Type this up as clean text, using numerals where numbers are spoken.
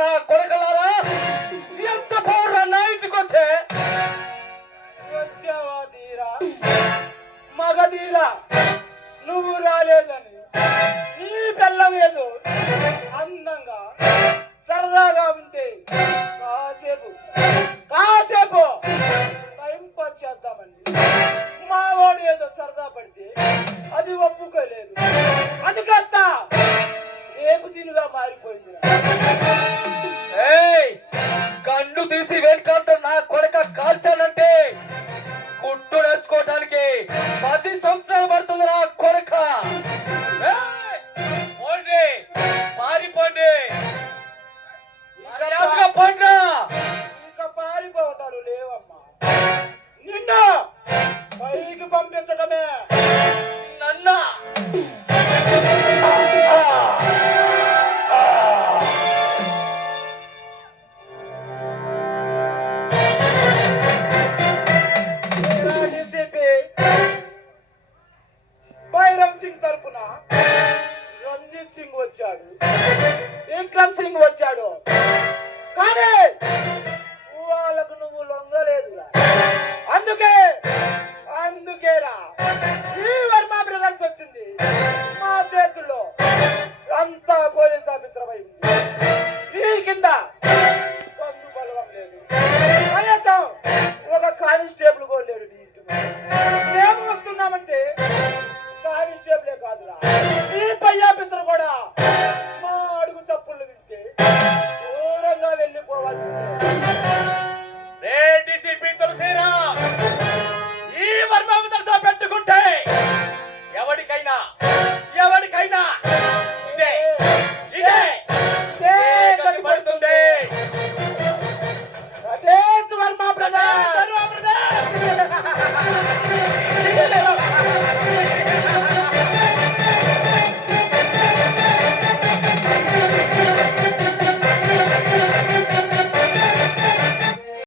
నా కొడుకులారా ఎంత పౌర్రా నా ఇంటికి వచ్చావా ధీరా మగధీరా నువ్వు రాలేదని నీ పిల్లం ఏదో అందంగా సరదాగా ఉంటే కాసేపు కాసేపు టైం పాస్ చేద్దామని మా వాడు ఏదో సరదా పడితే అది ఒప్పుకోలేదు అది కాస్త రేపు సీనుగా మారిపోయింది. కన్ను తీసి వెనుకంటూ నా కొడుక కాల్చానంటే గుట్టు నేర్చుకోవటానికి 10 సంవత్సరాలు పడుతుంది నా కొడుక. పారిపోండి ఇంకా పారిపోవటాలు లేవమ్మా, నిన్ను పైకి పంపించడమే. నన్నా భైరవ్ సింగ్ తరపున రంజిత్ సింగ్ వచ్చాడు, విక్రమ్ సింగ్ వచ్చాడు, కానీ